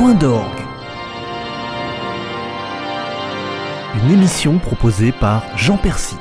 Point d'orgue. Une émission proposée par Jean Percy.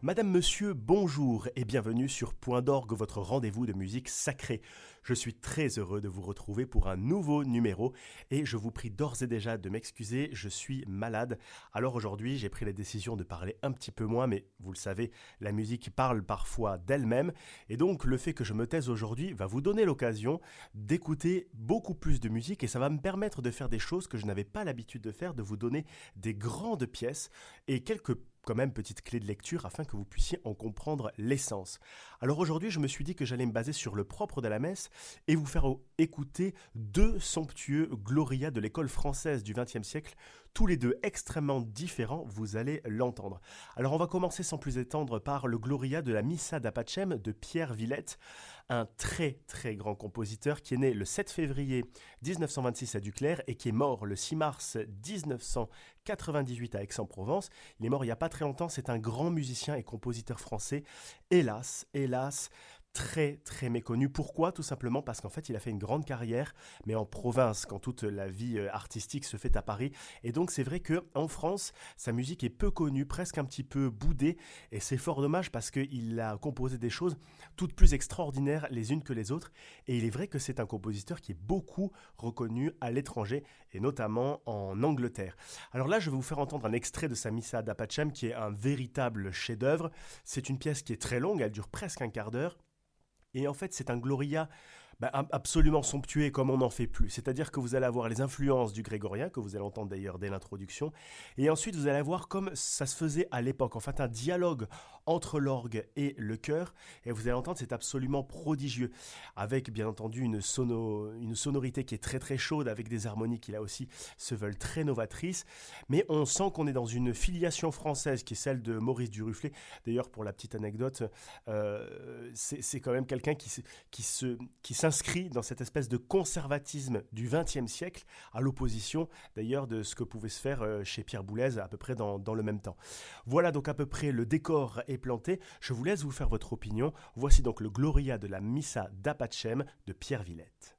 Madame, Monsieur, bonjour et bienvenue sur Point d'orgue, votre rendez-vous de musique sacrée. Je suis très heureux de vous retrouver pour un nouveau numéro et je vous prie d'ores et déjà de m'excuser, je suis malade. Alors aujourd'hui, j'ai pris la décision de parler un petit peu moins, mais vous le savez, la musique parle parfois d'elle-même et donc le fait que je me taise aujourd'hui va vous donner l'occasion d'écouter beaucoup plus de musique et ça va me permettre de faire des choses que je n'avais pas l'habitude de faire, de vous donner des grandes pièces et quelques quand même petite clé de lecture afin que vous puissiez en comprendre l'essence. Alors aujourd'hui, je me suis dit que j'allais me baser sur le propre de la messe et vous faire écouter deux somptueux Gloria de l'école française du XXe siècle, tous les deux extrêmement différents, vous allez l'entendre. Alors on va commencer sans plus étendre par le Gloria de la Missa d'Apachem de Pierre Villette, un très très grand compositeur qui est né le 7 février 1926 à Duclair et qui est mort le 6 mars 1998 à Aix-en-Provence. Il est mort il n'y a pas très longtemps, c'est un grand musicien et compositeur français, hélas, très très méconnu. Pourquoi ? Tout simplement parce qu'en fait il a fait une grande carrière, mais en province, quand toute la vie artistique se fait à Paris. Et donc c'est vrai qu'en France, sa musique est peu connue, presque un petit peu boudée, et c'est fort dommage parce qu'il a composé des choses toutes plus extraordinaires les unes que les autres. Et il est vrai que c'est un compositeur qui est beaucoup reconnu à l'étranger, et notamment en Angleterre. Alors là, je vais vous faire entendre un extrait de sa Missa d'Apachem qui est un véritable chef-d'œuvre. C'est une pièce qui est très longue, elle dure presque un quart d'heure. Et en fait, c'est un Gloria absolument somptueux comme on n'en fait plus. C'est-à-dire que vous allez avoir les influences du grégorien, que vous allez entendre d'ailleurs dès l'introduction, et ensuite vous allez avoir comme ça se faisait à l'époque, en fait un dialogue entre l'orgue et le chœur, et vous allez entendre, c'est absolument prodigieux, avec bien entendu une sonorité qui est très très chaude, avec des harmonies qui là aussi se veulent très novatrices, mais on sent qu'on est dans une filiation française qui est celle de Maurice Duruflé. D'ailleurs, pour la petite anecdote, c'est quand même quelqu'un qui s'inscrit dans cette espèce de conservatisme du XXe siècle, à l'opposition d'ailleurs de ce que pouvait se faire chez Pierre Boulez à peu près dans le même temps. Voilà donc à peu près le décor est planté, je vous laisse vous faire votre opinion. Voici donc le Gloria de la Missa d'Apachem de Pierre Villette.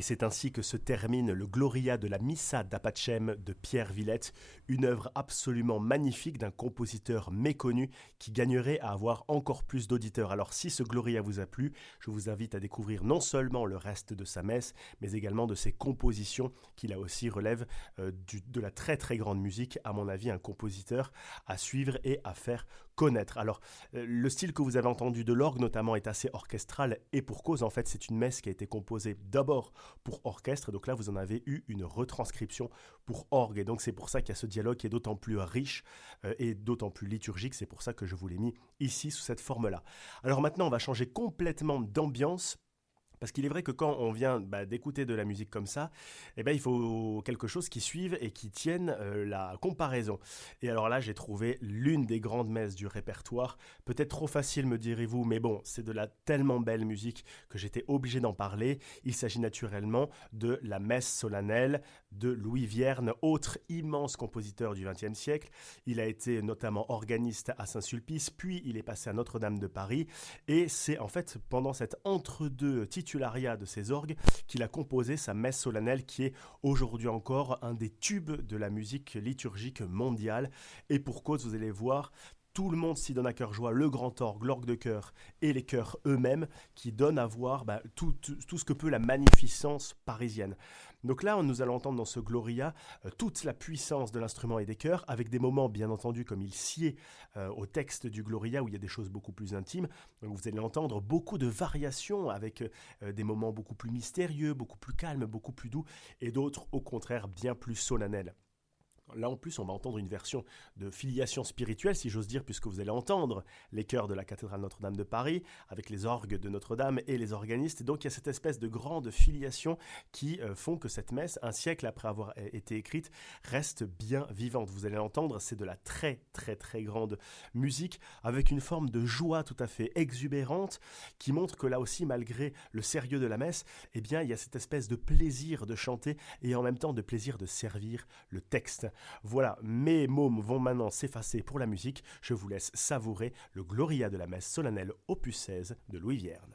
Et c'est ainsi que se termine le Gloria de la Missa d'Apachem de Pierre Villette, une œuvre absolument magnifique d'un compositeur méconnu qui gagnerait à avoir encore plus d'auditeurs. Alors si ce Gloria vous a plu, je vous invite à découvrir non seulement le reste de sa messe, mais également de ses compositions, qui là aussi relèvent de la très très grande musique, à mon avis un compositeur à suivre et à faire connaître. Alors, le style que vous avez entendu de l'orgue notamment est assez orchestral et pour cause, en fait, c'est une messe qui a été composée d'abord pour orchestre, donc là vous en avez eu une retranscription pour orgue et donc c'est pour ça qu'il y a ce dialogue qui est d'autant plus riche et d'autant plus liturgique, c'est pour ça que je vous l'ai mis ici sous cette forme-là. Alors maintenant, on va changer complètement d'ambiance. Parce qu'il est vrai que quand on vient d'écouter de la musique comme ça, il faut quelque chose qui suive et qui tienne la comparaison. Et alors là, j'ai trouvé l'une des grandes messes du répertoire. Peut-être trop facile, me direz-vous, mais bon, c'est de la tellement belle musique que j'étais obligé d'en parler. Il s'agit naturellement de la messe solennelle de Louis Vierne, autre immense compositeur du XXe siècle. Il a été notamment organiste à Saint-Sulpice, puis il est passé à Notre-Dame de Paris. Et c'est en fait pendant cet entre-deux titularia de ses orgues qu'il a composé sa messe solennelle qui est aujourd'hui encore un des tubes de la musique liturgique mondiale. Et pour cause, vous allez voir, tout le monde s'y donne à cœur joie, le grand orgue, l'orgue de chœur et les chœurs eux-mêmes qui donnent à voir tout ce que peut la magnificence parisienne. Donc là, nous allons entendre dans ce Gloria toute la puissance de l'instrument et des chœurs, avec des moments, bien entendu, comme il sied au texte du Gloria, où il y a des choses beaucoup plus intimes. Donc vous allez entendre beaucoup de variations, avec des moments beaucoup plus mystérieux, beaucoup plus calmes, beaucoup plus doux, et d'autres, au contraire, bien plus solennels. Là, en plus, on va entendre une version de filiation spirituelle, si j'ose dire, puisque vous allez entendre les chœurs de la cathédrale Notre-Dame de Paris, avec les orgues de Notre-Dame et les organistes. Et donc, il y a cette espèce de grande filiation qui font que cette messe, un siècle après avoir été écrite, reste bien vivante. Vous allez l'entendre, c'est de la très, très, très grande musique, avec une forme de joie tout à fait exubérante, qui montre que là aussi, malgré le sérieux de la messe, il y a cette espèce de plaisir de chanter et en même temps de plaisir de servir le texte. Voilà, mes mômes vont maintenant s'effacer pour la musique. Je vous laisse savourer le Gloria de la messe solennelle opus 16 de Louis Vierne.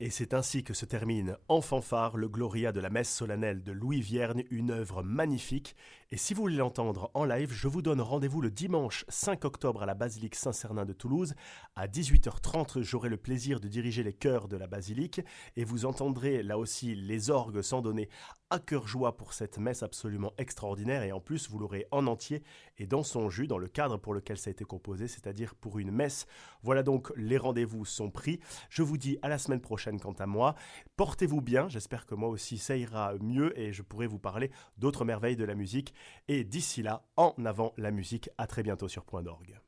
Et c'est ainsi que se termine en fanfare le Gloria de la messe solennelle de Louis Vierne, une œuvre magnifique. Et si vous voulez l'entendre en live, je vous donne rendez-vous le dimanche 5 octobre à la basilique Saint-Cernin de Toulouse. À 18h30, j'aurai le plaisir de diriger les chœurs de la basilique et vous entendrez là aussi les orgues s'en donner à cœur joie pour cette messe absolument extraordinaire. Et en plus, vous l'aurez en entier et dans son jus, dans le cadre pour lequel ça a été composé, c'est-à-dire pour une messe. Voilà donc, les rendez-vous sont pris. Je vous dis à la semaine prochaine. Quant à moi, portez-vous bien, j'espère que moi aussi ça ira mieux et je pourrai vous parler d'autres merveilles de la musique. Et d'ici là, en avant la musique, à très bientôt sur Point d'Orgue.